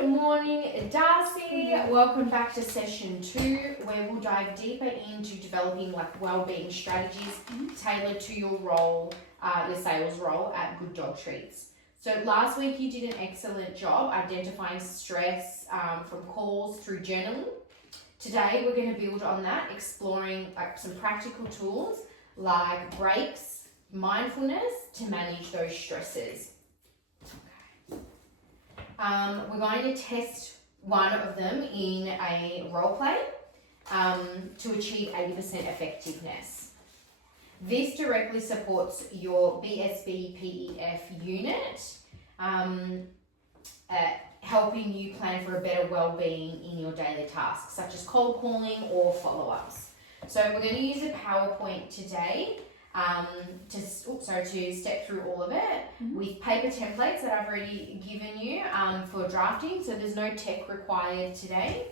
Good morning, Darcy. Welcome back to session 2, where we'll dive deeper into developing well-being strategies tailored to your role, your sales role at Good Dog Treats. So last week you did an excellent job identifying stress from calls through journaling. Today we're going to build on that, exploring some practical tools like breaks, mindfulness to manage those stresses. We're going to test one of them in a role play to achieve 80% effectiveness. This directly supports your BSB-PEF unit, helping you plan for a better well-being in your daily tasks, such as cold calling or follow-ups. So we're going to use a PowerPoint today to step through all of it with paper templates that I've already given you for drafting, so there's no tech required today,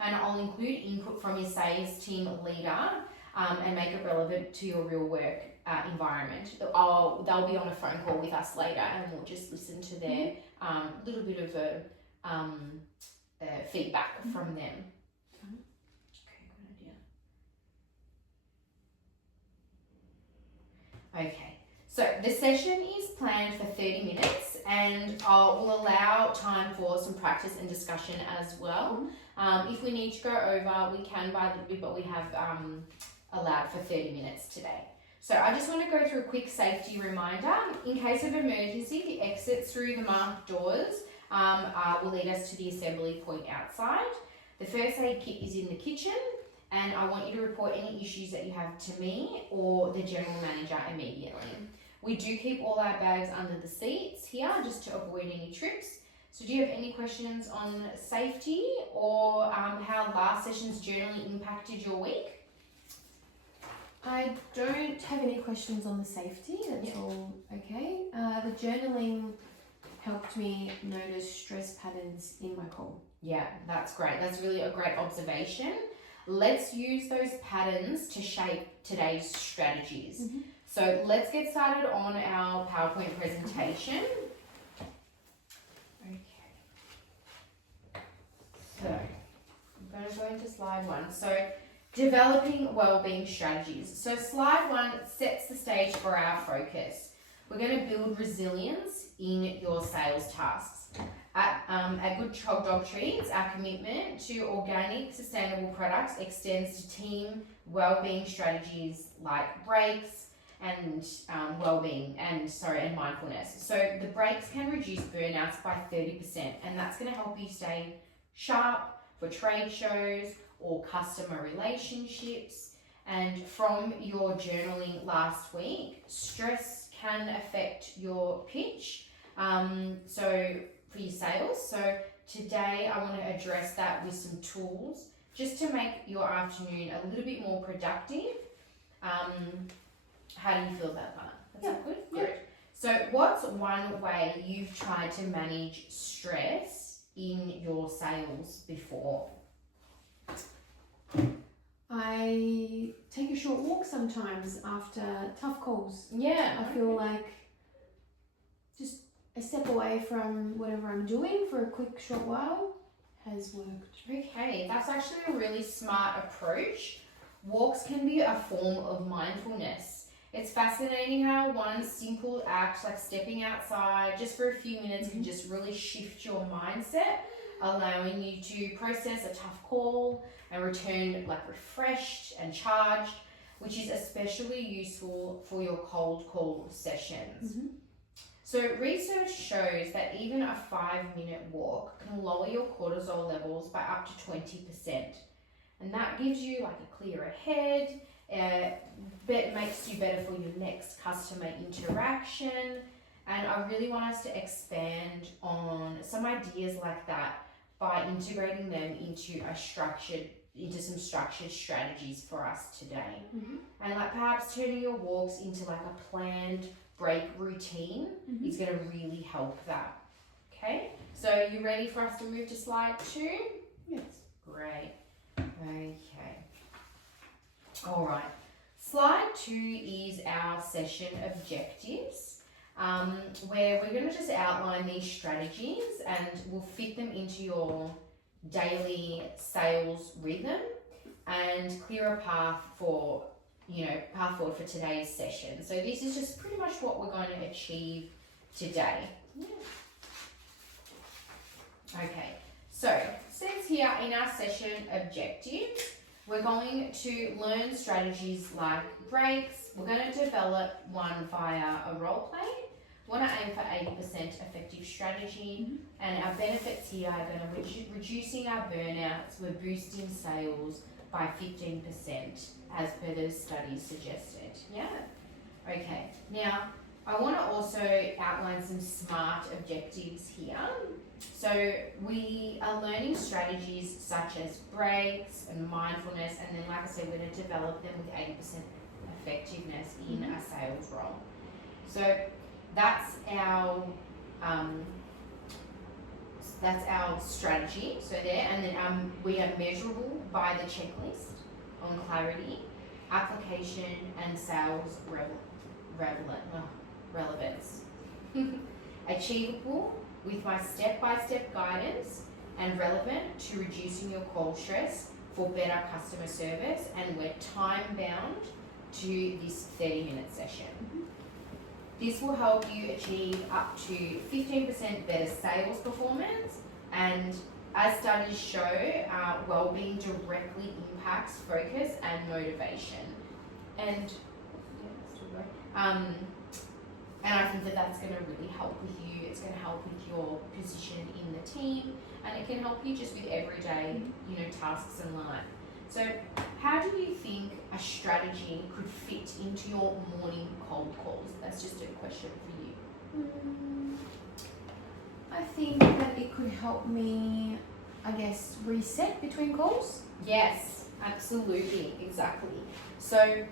and I'll include input from your sales team leader and make it relevant to your real work environment. They'll be on a phone call with us later and we'll just listen to their little bit of feedback from them. Okay, so the session is planned for 30 minutes and we'll allow time for some practice and discussion as well. If we need to go over, we can by a little bit, but we have allowed for 30 minutes today. So I just want to go through a quick safety reminder. In case of emergency, the exits through the marked doors will lead us to the assembly point outside. The first aid kit is in the kitchen, and I want you to report any issues that you have to me or the general manager immediately. We do keep all our bags under the seats here just to avoid any trips. So do you have any questions on safety or how last session's journaling impacted your week? I don't have any questions on the safety, that's all okay. The journaling helped me notice stress patterns in my call. Yeah, that's great. That's really a great observation. Let's use those patterns to shape today's strategies. So let's get started on our PowerPoint presentation. Okay. So I'm going to go into slide 1. So developing well-being strategies. So slide 1 sets the stage for our focus. We're going to build resilience in your sales tasks. At Good Dog Treats, our commitment to organic, sustainable products extends to team well-being strategies like breaks and and mindfulness. So the breaks can reduce burnouts by 30%, and that's going to help you stay sharp for trade shows or customer relationships. And from your journaling last week, stress can affect your pitch. For your sales. So today I want to address that with some tools just to make your afternoon a little bit more productive. How do you feel about that? That's good? Yeah. Good. So what's one way you've tried to manage stress in your sales before? I take a short walk sometimes after tough calls. Yeah. I feel like just a step away from whatever I'm doing for a quick short while has worked. Okay, that's actually a really smart approach. Walks can be a form of mindfulness. It's fascinating how one simple act like stepping outside just for a few minutes can just really shift your mindset, allowing you to process a tough call and return refreshed and charged, which is especially useful for your cold call sessions. So research shows that even a 5-minute walk can lower your cortisol levels by up to 20%. And that gives you a clearer head, makes you better for your next customer interaction. And I really want us to expand on some ideas like that by integrating them into some structured strategies for us today. And perhaps turning your walks into a planned break routine is going to really help that. Okay, so you ready for us to move to slide 2? Yes. Great. Okay. All right. Slide 2 is our session objectives. where we're going to just outline these strategies and we'll fit them into your daily sales rhythm and clear a path for path forward for today's session. So this is just pretty much what we're going to achieve today. Okay, so it says here in our session objectives, we're going to learn strategies like breaks. We're going to develop one via a role play. We want to aim for 80% effective strategy, and our benefits here are going to be reducing our burnouts. We're boosting sales by 15% as per the study suggested. Yeah. Okay. Now I want to also outline some SMART objectives here. So we are learning strategies such as breaks and mindfulness, and then, like I said, we're going to develop them with 80% effectiveness in a sales role. So that's our strategy. So there, and then we are measurable by the checklist on clarity, application, and sales relevance. Achievable with my step-by-step guidance and relevant to reducing your call stress for better customer service, and we're time-bound to this 30-minute session. This will help you achieve up to 15% better sales performance, and as studies show, well-being directly impacts focus and motivation. And I think that that's going to really help with you. It's going to help with your position in the team, and it can help you just with everyday, tasks in life. So, how do you think a strategy could fit into your morning cold calls? That's just a question for you. I think that it could help me, reset between calls. Yes, absolutely, exactly. So,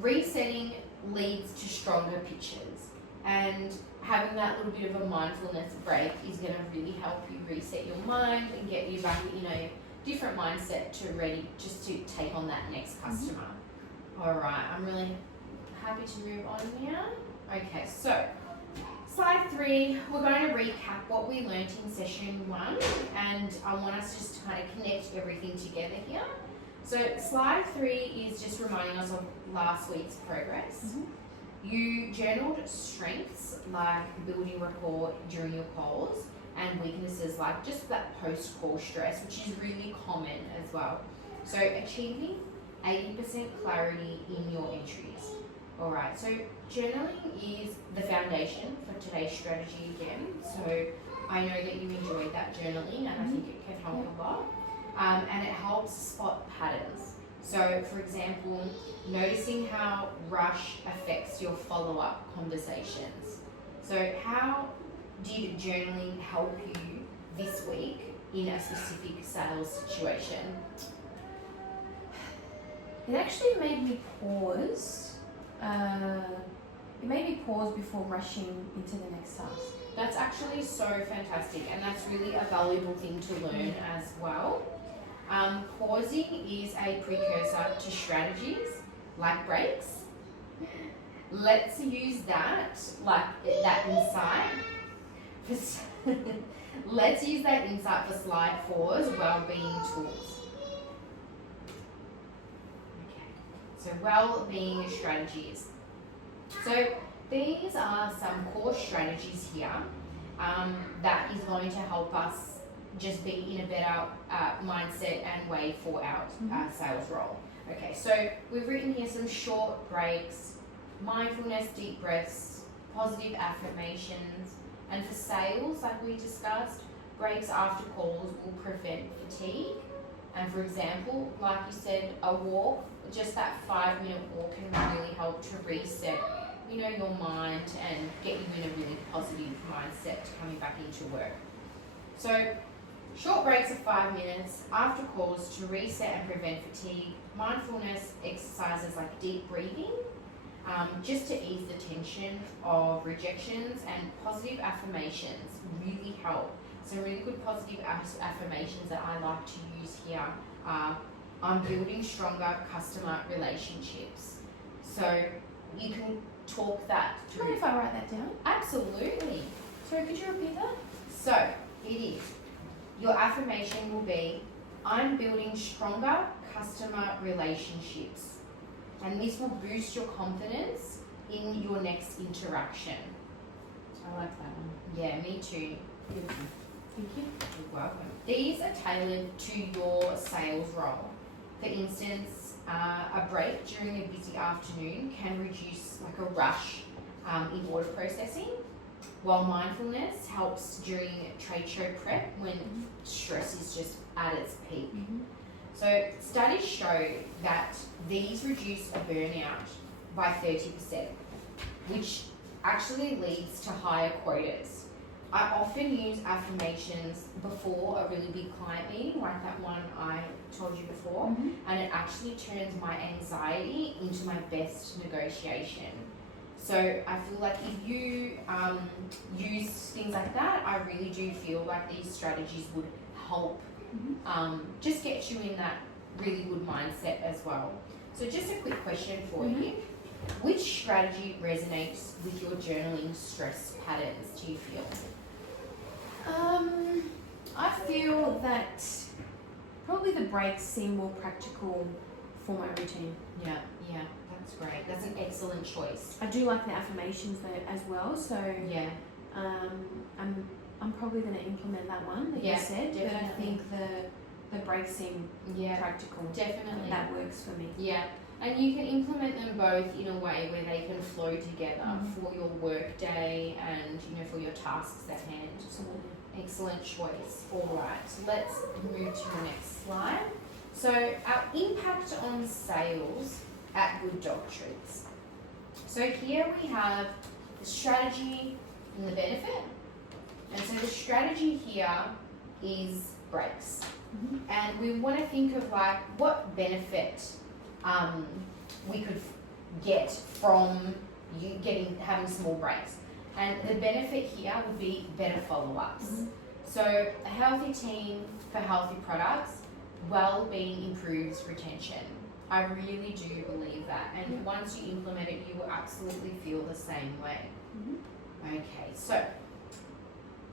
resetting leads to stronger pitches, and having that little bit of a mindfulness break is going to really help you reset your mind and get you back in a different mindset to ready just to take on that next customer. All right, I'm really happy to move on now. Okay, so slide 3, we're going to recap what we learnt in session 1, and I want us just to kind of connect everything together here. So slide 3 is just reminding us of last week's progress. You journaled strengths like building rapport during your calls, and weaknesses like just that post-call stress, which is really common as well. So achieving 80% clarity in your entries. All right, so journaling is the foundation for today's strategy again. So I know that you enjoyed that journaling, and I think it can help a lot. And it helps spot patterns. So for example, noticing how rush affects your follow-up conversations. So how did journaling help you this week in a specific sales situation? It actually made me pause. It made me pause before rushing into the next task. That's actually so fantastic, and that's really a valuable thing to learn as well. Pausing is a precursor to strategies like breaks. Let's use that, that insight. Let's use that insight for slide 4's well-being tools. Okay, so well-being strategies. So these are some core strategies here that is going to help us just be in a better mindset and way for our sales role. Okay, so we've written here some short breaks, mindfulness, deep breaths, positive affirmations, and for sales, like we discussed, breaks after calls will prevent fatigue. And for example, like you said, a walk, just that 5-minute walk can really help to reset, your mind and get you in a really positive mindset to coming back into work. So short breaks of 5 minutes after calls to reset and prevent fatigue, mindfulness exercises like deep breathing, just to ease the tension of rejections, and positive affirmations really help. Some really good positive affirmations that I like to use here are, I'm building stronger customer relationships. So you can talk that Do you mind through. if I write that down? Absolutely. Sorry, could you repeat that? So, it is. Your affirmation will be, I'm building stronger customer relationships. And this will boost your confidence in your next interaction. I like that one. Yeah, me too. Beautiful. Thank you. You're welcome. These are tailored to your sales role. For instance, a break during a busy afternoon can reduce like a rush in order processing, while mindfulness helps during trade show prep when stress is just at its peak. So studies show that these reduce a burnout by 30%, which actually leads to higher quotas. I often use affirmations before a really big client meeting, like that one I told you before, and it actually turns my anxiety into my best negotiation. So I feel like if you use things like that, I really do feel like these strategies would help just get you in that really good mindset as well. So just a quick question for you. Which strategy resonates with your journaling stress patterns, do you feel? I feel that probably the breaks seem more practical for my routine. Yeah, that's great. That's an excellent choice. I do like the affirmations though as well, so Yeah, I'm probably going to implement that one that Yeah, you said, but I definitely. think the breaks seem yeah, practical. definitely. That works for me. Yeah, and you can implement them both in a way where they can flow together for your work day and for your tasks at hand. Absolutely. Excellent choice. All right, so let's move to the next slide. So our impact on sales at Good Dog Treats. So here we have the strategy and the benefit. And so the strategy here is breaks. And we want to think of like what benefit we could get from you having small breaks. And the benefit here would be better follow-ups. So a healthy team for healthy products, well-being improves retention. I really do believe that. And once you implement it, you will absolutely feel the same way. Okay, so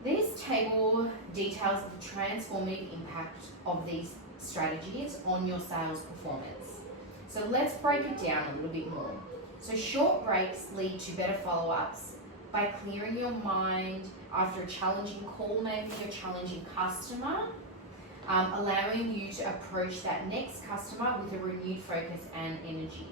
this table details the transformative impact of these strategies on your sales performance. So let's break it down a little bit more. So short breaks lead to better follow-ups by clearing your mind after a challenging call, maybe a challenging customer, allowing you to approach that next customer with a renewed focus and energy.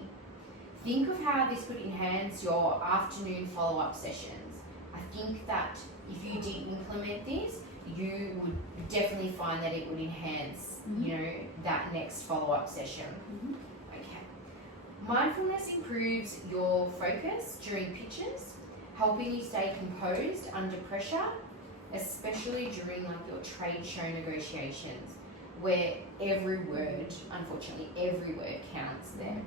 Think of how this could enhance your afternoon follow-up sessions. I think that if you did implement this, you would definitely find that it would enhance, that next follow-up session. Okay. Mindfulness improves your focus during pitches, helping you stay composed under pressure, especially during like your trade show negotiations, where every word, unfortunately, every word counts there.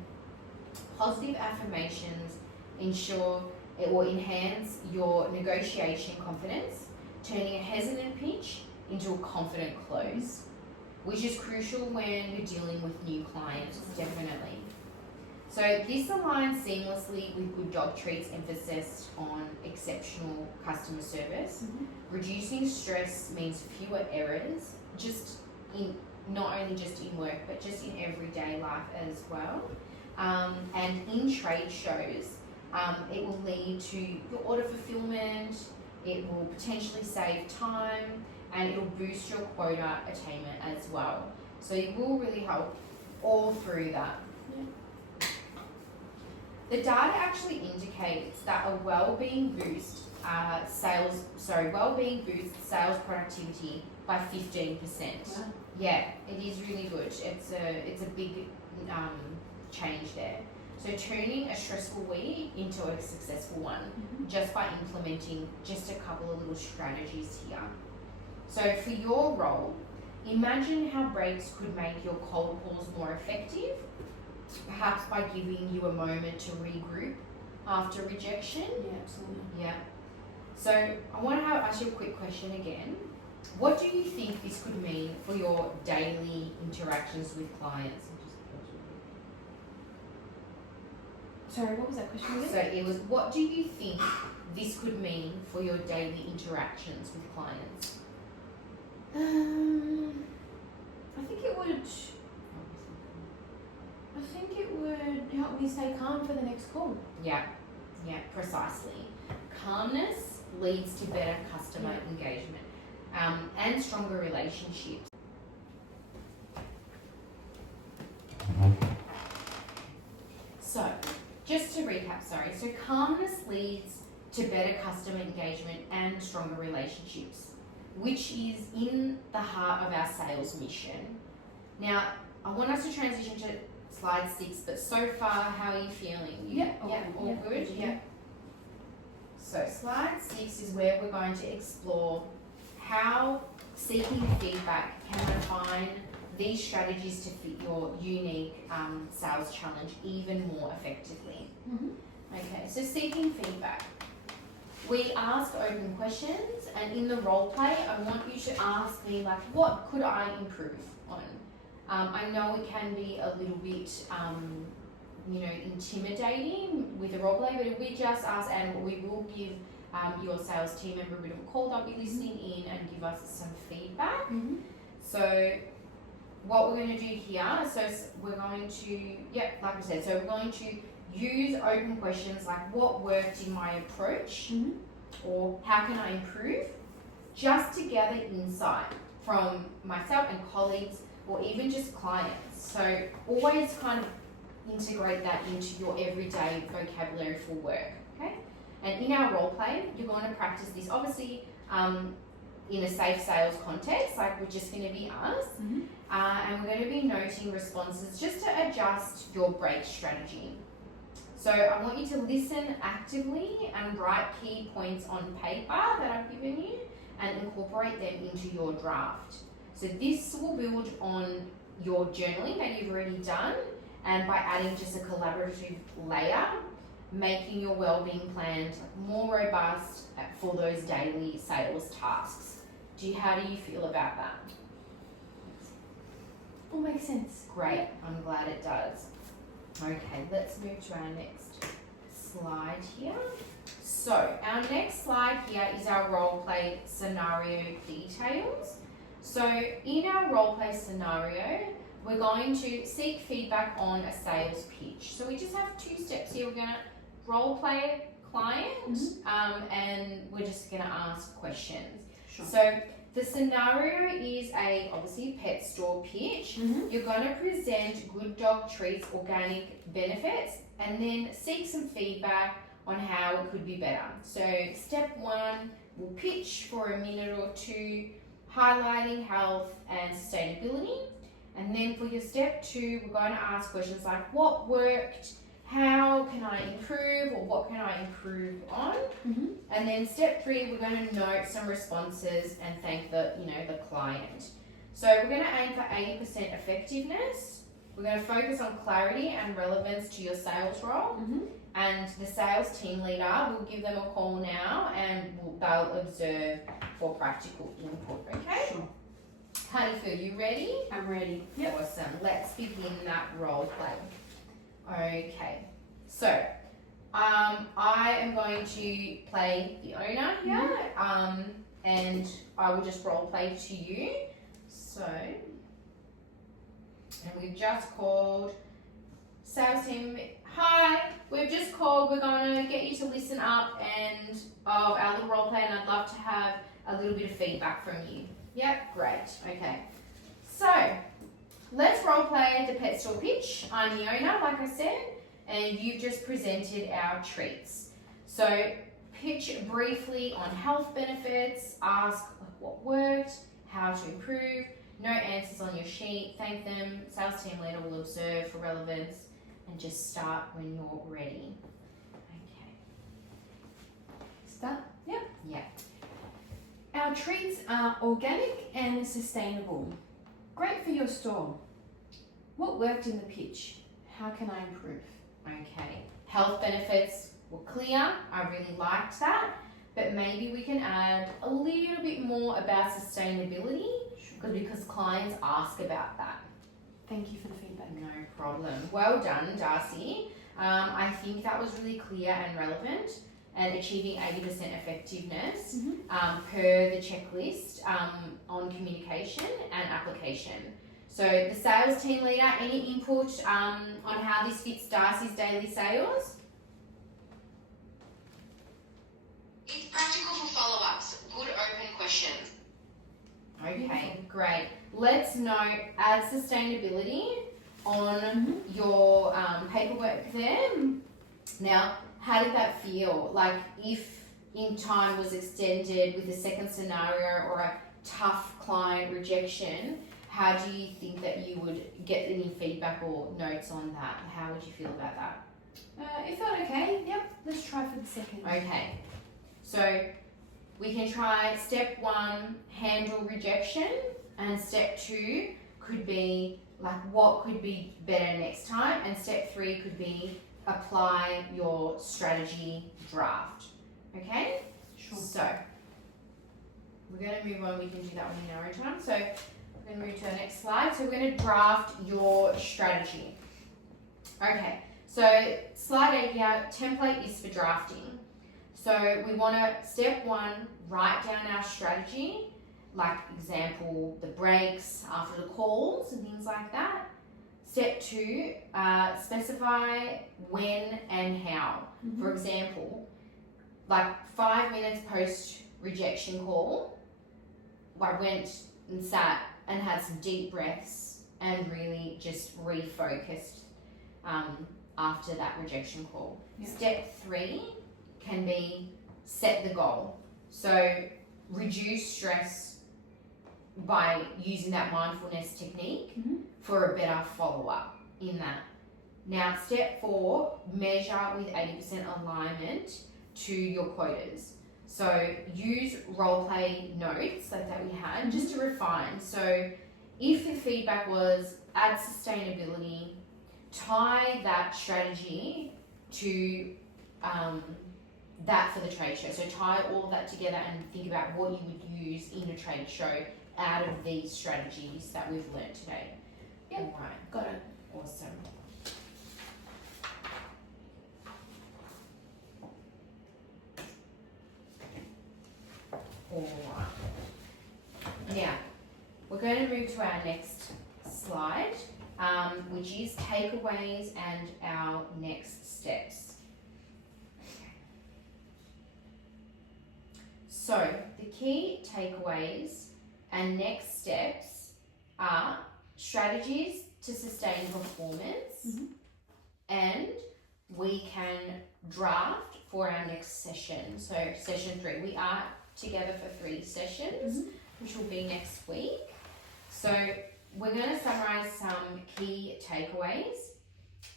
Positive affirmations ensure it will enhance your negotiation confidence, turning a hesitant pitch into a confident close, which is crucial when you're dealing with new clients, definitely. So this aligns seamlessly with Good Dog Treats' emphasis on exceptional customer service. Reducing stress means fewer errors, not only just in work, but just in everyday life as well. And in trade shows, it will lead to your order fulfillment, it will potentially save time, and it will boost your quota attainment as well. So it will really help all through that. The data actually indicates that a well-being boosts sales productivity by 15%. Wow. Yeah, it is really good. It's a big change there. So turning a stressful week into a successful one just by implementing just a couple of little strategies here. So for your role, imagine how breaks could make your cold calls more effective, perhaps by giving you a moment to regroup after rejection. Yeah, absolutely. Yeah. So I want to ask you a quick question again. What do you think this could mean for your daily interactions with clients? Sorry, what was that question again? So it was, what do you think this could mean for your daily interactions with clients? I think it would. Help me stay calm for the next call. Yeah, precisely. Calmness leads to better customer engagement and stronger relationships. So, just to recap, so calmness leads to better customer engagement and stronger relationships, which is in the heart of our sales mission. Now, I want us to transition to slide 6, but so far, how are you feeling? All good? Yeah. So, slide 6 is where we're going to explore how seeking feedback can refine these strategies to fit your unique sales challenge even more effectively. Okay, so seeking feedback. We ask open questions, and in the role play, I want you to ask me, like, what could I improve on? I know it can be a little bit, intimidating with a role play, but if we just ask, and we will give your sales team member a bit of a call, they'll be listening in and give us some feedback. So what we're going to do here, so we're going to, like I said, so we're going to use open questions like what worked in my approach or how can I improve, just to gather insight from myself and colleagues or even just clients. So always kind of integrate that into your everyday vocabulary for work, okay? And in our role play, you're going to practice this obviously in a safe sales context, like we're just going to be us, and we're going to be noting responses just to adjust your break strategy. So I want you to listen actively and write key points on paper that I've given you and incorporate them into your draft. So this will build on your journaling that you've already done, and by adding just a collaborative layer, making your wellbeing plans more robust for those daily sales tasks. How do you feel about that? All makes sense. Great, I'm glad it does. Okay, let's move to our next slide here. So our next slide here is our role play scenario details. So in our role play scenario, we're going to seek feedback on a sales pitch. So we just have 2 steps here. We're going to role play a client and we're just going to ask questions. Sure. So the scenario is obviously pet store pitch. You're going to present Good Dog Treats organic benefits and then seek some feedback on how it could be better. So step 1, we'll pitch for a minute or 2, highlighting health and sustainability. And then for your step 2, we're going to ask questions like what worked, how can I improve, or what can I improve on? And then step 3, we're going to note some responses and thank the client. So we're going to aim for 80% effectiveness. We're going to focus on clarity and relevance to your sales role. And the sales team leader will give them a call now and they'll observe for practical input, okay? Sure. How do you feel? You ready? I'm ready. Awesome. Let's begin that role play. Okay, so I am going to play the owner here, and I will just role play to you. So, and we've just called sales team. Hi, we've just called. We're going to get you to listen up and of our little role play, and I'd love to have a little bit of feedback from you. Yep, great. Okay, so let's role play the pet store pitch. I'm the owner, like I said, and you've just presented our treats. So pitch briefly on health benefits, ask what worked, how to improve, note answers on your sheet, thank them, sales team leader will observe for relevance, and just start when you're ready. Okay. Start? Yeah. Our treats are organic and sustainable. Great for your store. What worked in the pitch? How can I improve? Okay. Health benefits were clear. I really liked that. But maybe we can add a little bit more about sustainability because clients ask about that. Thank you for the feedback. No problem. Well done, Darcy. I think that was really clear and relevant, and achieving 80% effectiveness per the checklist on communication and application. So the sales team leader, any input on how this fits Darcy's daily sales? It's practical for follow-ups. Good open questions. Okay, great. Let's note, add sustainability on your paperwork there. Now, how did that feel? Like, if in time was extended with a second scenario or a tough client rejection, how do you think that you would get any feedback or notes on that? How would you feel about that? It felt okay. Yep. Let's try for the second. Okay, so we can try step 1, handle rejection, and step 2 could be like what could be better next time, and step 3 could be apply your strategy draft. Okay? Sure. So we're going to move on. We can do that one in our own time. So we're going to move to our next slide. So we're going to draft your strategy. Okay, so slide 8 here, template is for drafting. So we want to, step 1, write down our strategy, like example, the breaks after the calls and things like that. Step 2, specify when and how. For example, like 5 minutes post rejection call, I went and sat and had some deep breaths and really just refocused after that rejection call. Yeah. Step 3 can be set the goal. So reduce stress by using that mindfulness technique for a better follow-up in that. Now, step 4, measure with 80% alignment to your quotas. So use role play notes like that we had just to refine. So if the feedback was add sustainability, tie that strategy to that for the trade show. So tie all of that together and think about what you would use in a trade show out of these strategies that we've learnt today. Yep. All right. Got it. Awesome. All right. Now, we're going to move to our next slide, which is takeaways and our next steps. So, the key takeaways and next steps are strategies to sustain performance, and we can draft for our next session. So, session 3, we are together for 3 sessions, which will be next week. So, we're going to summarize some key takeaways.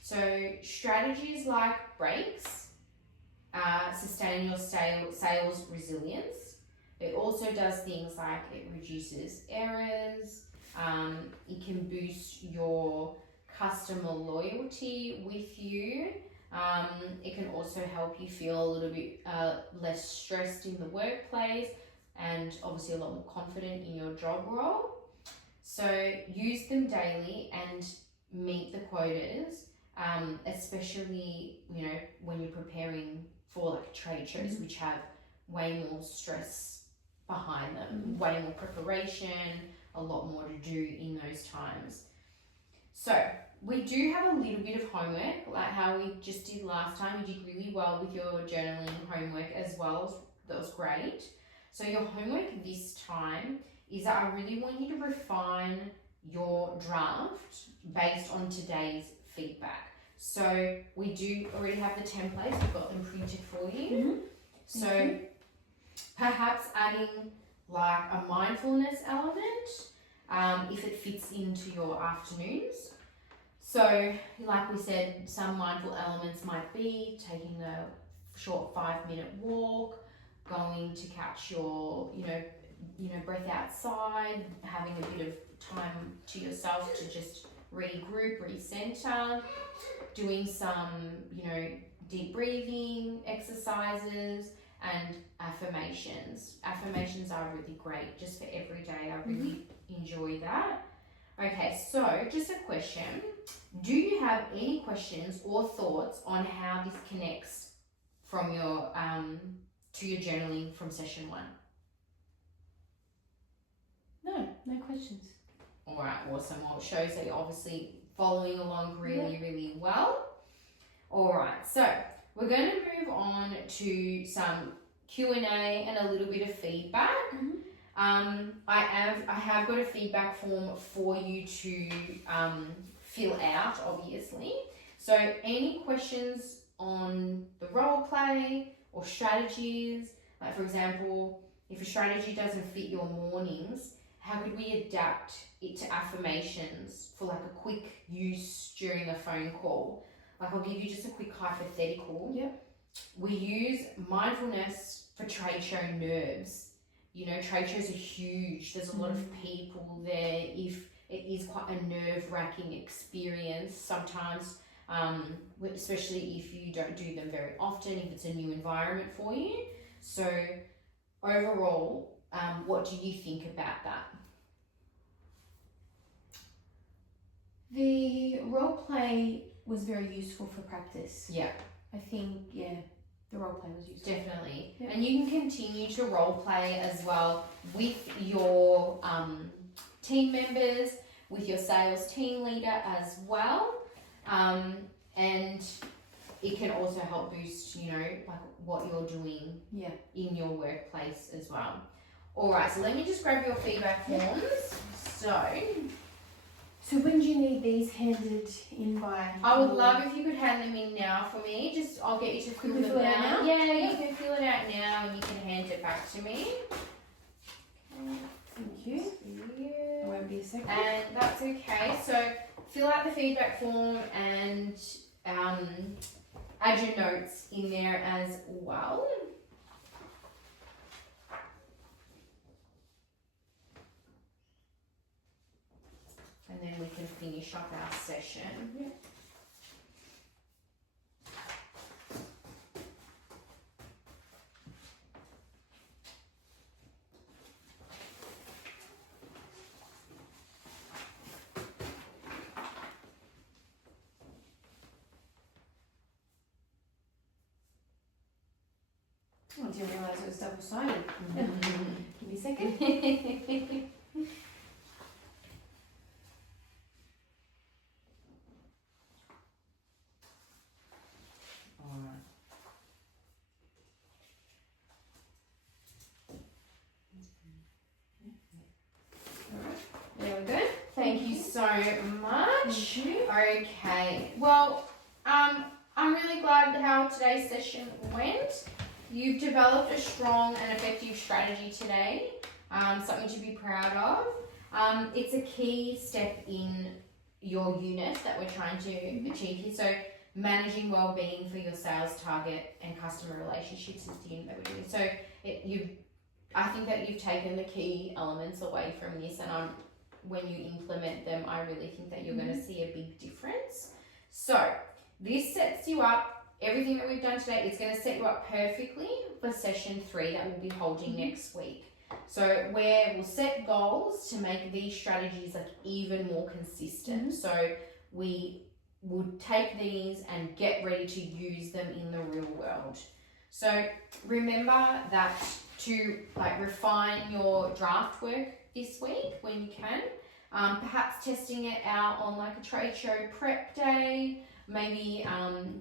So, strategies like breaks sustain your sales resilience. It also does things like it reduces errors, it can boost your customer loyalty with you, it can also help you feel a little bit less stressed in the workplace and obviously a lot more confident in your job role. So use them daily and meet the quotas, especially when you're preparing for like trade shows which have way more stress behind them, way more preparation, a lot more to do in those times. So we do have a little bit of homework, like how we just did last time. You did really well with your journaling homework as well. That was great. So your homework this time is that I really want you to refine your draft based on today's feedback. So we do already have the templates, we've got them printed for you. So perhaps adding like a mindfulness element if it fits into your afternoons. So like we said, some mindful elements might be taking a short 5-minute walk, going to catch your breath outside, having a bit of time to yourself to just regroup, recenter, doing some deep breathing exercises and affirmations. Affirmations are really great just for every day. I really enjoy that. Okay, so just a question. Do you have any questions or thoughts on how this connects from your to your journaling from session 1? No questions. All right, awesome. Well, it shows that you're obviously following along really well. All right, so we're going to move on to some Q&A and a little bit of feedback. I have got a feedback form for you to fill out, obviously. So any questions on the role play or strategies, like for example, if a strategy doesn't fit your mornings, how could we adapt it to affirmations for like a quick use during a phone call? Like I'll give you just a quick hypothetical. Yep. We use mindfulness for trade show nerves. You know, trade shows are huge. There's a lot of people there. If it is quite a nerve-wracking experience sometimes, especially if you don't do them very often, if it's a new environment for you. So overall, what do you think about that? The role play was very useful for practice. Yeah. I think, the role play was useful. Definitely. Yeah. And you can continue to role play as well with your team members, with your sales team leader as well. And it can also help boost, you know, like what you're doing in your workplace as well. All right, so let me just grab your feedback forms. So when do you need these handed in by? I would love if you could hand them in now for me. I'll get you to fill we them fill it out out. now? Yeah, you can fill it out now and you can hand it back to me. Thank you. It won't be a second. And that's okay. So fill out the feedback form and add your notes in there as well. And then we can finish up our session. I didn't realise it was double-sided. Give me a second. There we go. Thank you so much. Thank you. Okay. Well, I'm really glad how today's session went. You've developed a strong and effective strategy today. Something to be proud of. It's a key step in your unit that we're trying to achieve here. So managing well-being for your sales target and customer relationships is the unit that we're doing. So I think that you've taken the key elements away from this, and when you implement them, I really think that you're going to see a big difference. So this sets you up. Everything that we've done today is going to set you up perfectly for session 3 that we'll be holding next week. So where we'll set goals to make these strategies like even more consistent. So we would take these and get ready to use them in the real world. So remember that to like refine your draft work this week when you can. Perhaps testing it out on like a trade show prep day. Maybe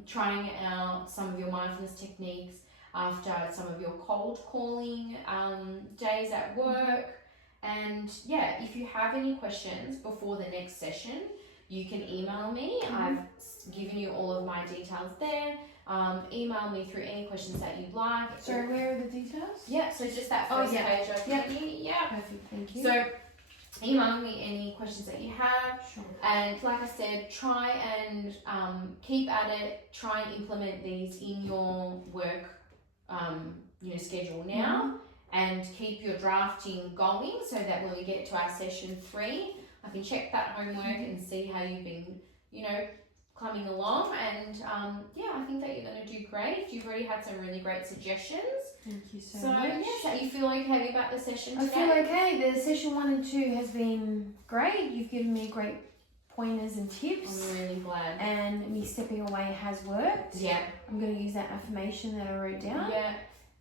trying out some of your mindfulness techniques after some of your cold calling days at work. And yeah, if you have any questions before the next session, you can email me. I've given you all of my details there. Email me through any questions that you'd like. Sorry, where are the details? Yeah, so just that first page of yeah. Perfect, thank you. So email me any questions that you have. Sure. And like I said, try and keep at it. Try and implement these in your work, schedule now, and keep your drafting going so that when we get to our session 3, I can check that homework and see how you've been, coming along, and yeah, I think that you're going to do great. You've already had some really great suggestions. Thank you so So much. yes, you feel okay about the session I today? feel okay. The session 1 and 2 has been great. You've given me great pointers and tips, I'm really glad. and me stepping away has worked. Yeah, I'm going to use that affirmation that I wrote down, yeah.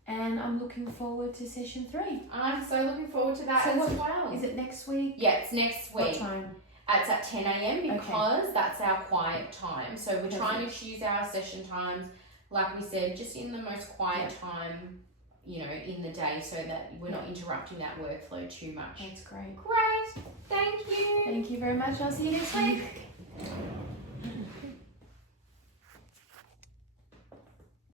and I'm looking forward to session 3. I'm so looking forward to that So as what- well. Is it next week? Yeah, it's next What week. time? It's at 10 a.m. because that's our quiet time. So we're Perfect. trying to choose our session times, like we said, just in the most quiet time, you know, in the day, so that we're not interrupting that workflow too much. That's great. Great. Thank you. Thank you very much. I'll see you next week.